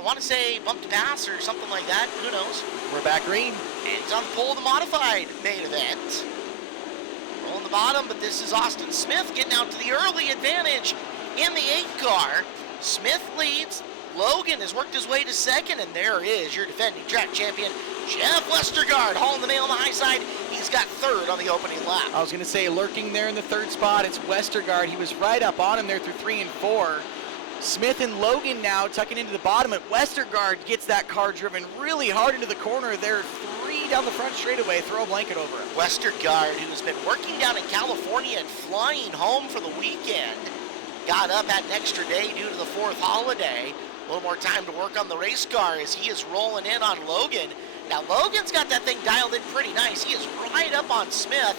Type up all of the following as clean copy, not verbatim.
I want to say bump to pass or something like that. Who knows? We're back green. And he's on the pole of the modified main event. Rolling the bottom, but this is Austin Smith getting out to the early advantage in the 8 car. Smith leads. Logan has worked his way to second, and there is your defending track champion, Jeff Westergaard, hauling the mail on the high side. He's got third on the opening lap. I was going to say, lurking there in the 3rd spot, it's Westergaard. He was right up on him there through 3 and 4. Smith and Logan now tucking into the bottom, but Westergaard gets that car driven really hard into the corner. They're 3 down the front straightaway. Throw a blanket over him. Westergaard, who's been working down in California and flying home for the weekend, got up, had an extra day due to the 4th holiday. A little more time to work on the race car as he is rolling in on Logan. Now Logan's got that thing dialed in pretty nice. He is right up on Smith.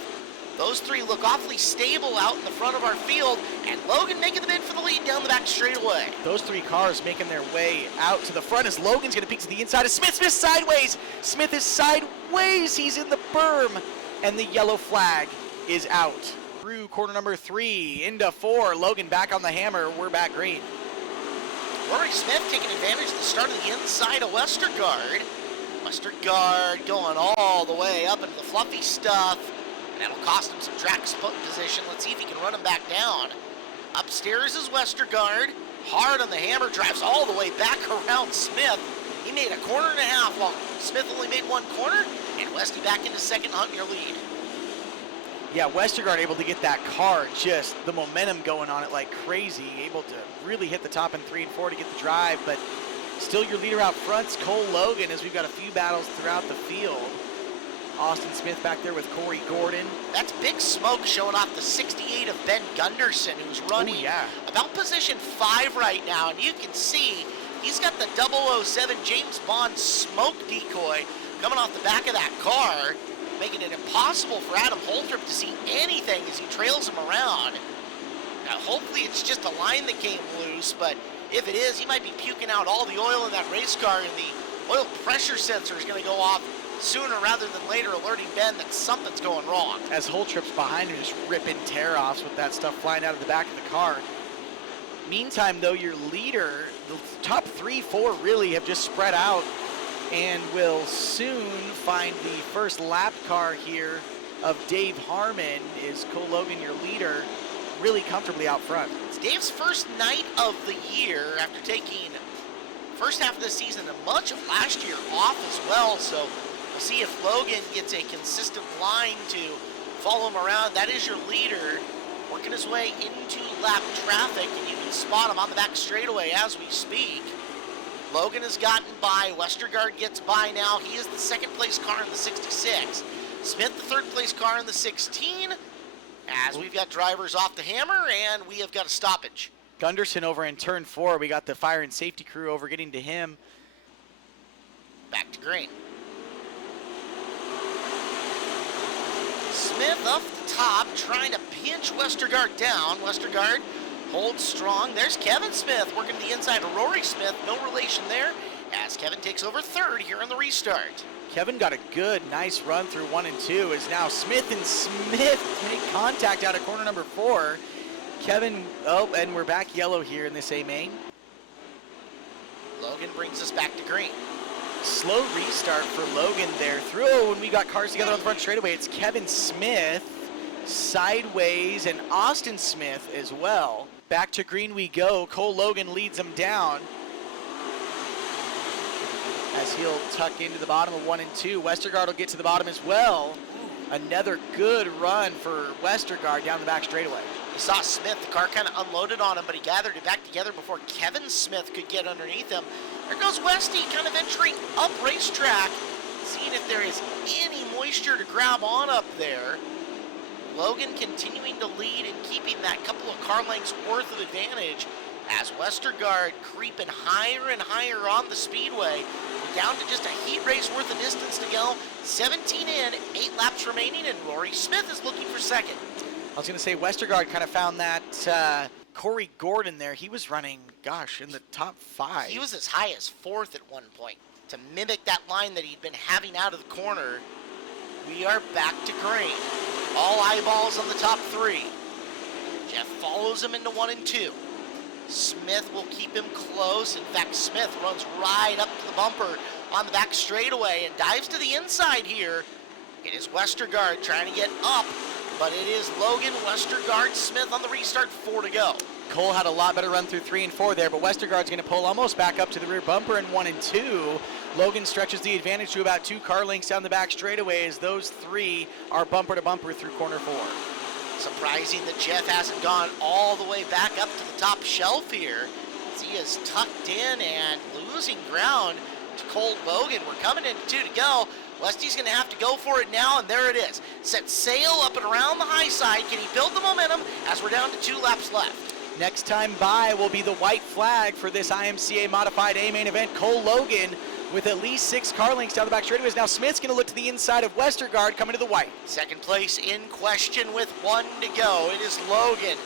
Those 3 look awfully stable out in the front of our field, and Logan making the bid for the lead down the back straightaway. Those 3 cars making their way out to the front as Logan's going to peek to the inside of Smith. Smith sideways. Smith is sideways. He's in the berm, and the yellow flag is out. Through corner number 3 into 4. Logan back on the hammer. We're back green. Rory Smith taking advantage of the start of the inside of Westergaard. Westergaard going all the way up into the fluffy stuff. And that'll cost him some track position. Let's see if he can run him back down. Upstairs is Westergaard. Hard on the hammer, drives all the way back around Smith. He made a corner and a half while Smith only made 1 corner. And Westy back into second, hunting your lead. Yeah, Westergaard able to get that car, just the momentum going on it like crazy, able to really hit the top in 3 and 4 to get the drive, but still your leader out front's Cole Logan as we've got a few battles throughout the field. Austin Smith back there with Corey Gordon. That's big smoke showing off the 68 of Ben Gunderson, who's running about position 5 right now, and you can see he's got the 007 James Bond smoke decoy coming off the back of that car, making it impossible for Adam Holtrup to see anything as he trails him around. Now, hopefully it's just a line that came loose, but if it is, he might be puking out all the oil in that race car, and the oil pressure sensor is going to go off sooner rather than later, alerting Ben that something's going wrong. As Holtrup's behind him, just ripping tear-offs with that stuff flying out of the back of the car. Meantime, though, your leader, the top 3, 4 really have just spread out and will soon find the first lap car here of Dave Harmon. Is Cole Logan your leader, really comfortably out front? It's Dave's first night of the year after taking first half of the season and much of last year off as well, so we'll see if Logan gets a consistent line to follow him around. That is your leader working his way into lap traffic, and you can spot him on the back straightaway as we speak. Logan has gotten by. Westergaard gets by now. He is the 2nd place car in the 66. Smith, the 3rd place car in the 16. As we've got drivers off the hammer, and we have got a stoppage. Gunderson over in turn 4. We got the fire and safety crew over getting to him. Back to green. Smith up the top, trying to pinch Westergaard down. Westergaard holds strong. There's Kevin Smith working the inside of Rory Smith. No relation there as Kevin takes over 3rd here in the restart. Kevin got a good, nice run through 1 and 2 as now Smith and Smith make contact out of corner number 4. Kevin, and we're back yellow here in this A main. Logan brings us back to green. Slow restart for Logan there. Through when we got cars together on the front straightaway, it's Kevin Smith sideways and Austin Smith as well. Back to green we go. Cole Logan leads him down as he'll tuck into the bottom of 1 and 2. Westergaard will get to the bottom as well. Another good run for Westergaard down the back straightaway. You saw Smith, the car kind of unloaded on him, but he gathered it back together before Kevin Smith could get underneath him. There goes Westy, kind of entering up racetrack, seeing if there is any moisture to grab on up there. Logan continuing to lead and keeping that couple of car lengths worth of advantage as Westergaard creeping higher and higher on the speedway. We're down to just a heat race worth of distance to go. 17 in, 8 laps remaining, and Rory Smith is looking for 2nd. I was going to say Westergaard kind of found that Corey Gordon there. He was running, gosh, in the top 5. He was as high as 4th at one point. To mimic that line that he'd been having out of the corner, we are back to green. All eyeballs on the top 3. Jeff follows him into 1 and 2. Smith will keep him close. In fact, Smith runs right up to the bumper on the back straightaway and dives to the inside here. It is Westergaard trying to get up, but it is Logan, Westergaard, Smith on the restart, 4 to go. Cole had a lot better run through 3 and 4 there, but Westergaard's going to pull almost back up to the rear bumper in 1 and 2. Logan stretches the advantage to about 2 car lengths down the back straightaway as those 3 are bumper to bumper through corner 4. Surprising that Jeff hasn't gone all the way back up to the top shelf here, as he is tucked in and losing ground to Cole Logan. We're coming into 2 to go. Westy's going to have to go for it now, and there it is. Set sail up and around the high side. Can he build the momentum as we're down to 2 laps left? Next time by will be the white flag for this IMCA Modified A main event. Cole Logan with at least 6 car lengths down the back straightaways. Now Smith's going to look to the inside of Westergaard coming to the white. Second place in question with 1 to go. It is Logan.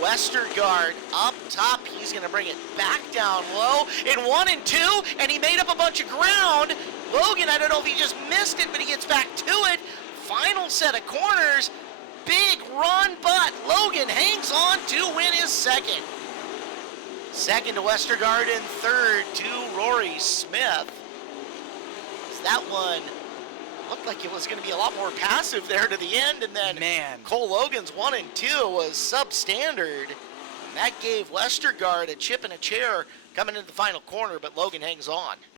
Westergaard up top. He's going to bring it back down low in 1 and 2, and he made up a bunch of ground. Logan, I don't know if he just missed it, but he gets back to it. Final set of corners. Big run, but Logan hangs on to win his second. Second to Westergaard and third to Rory Smith. That one looked like it was going to be a lot more passive there to the end, and then Cole Logan's 1 and 2 was substandard. And that gave Westergaard a chip and a chair coming into the final corner, but Logan hangs on.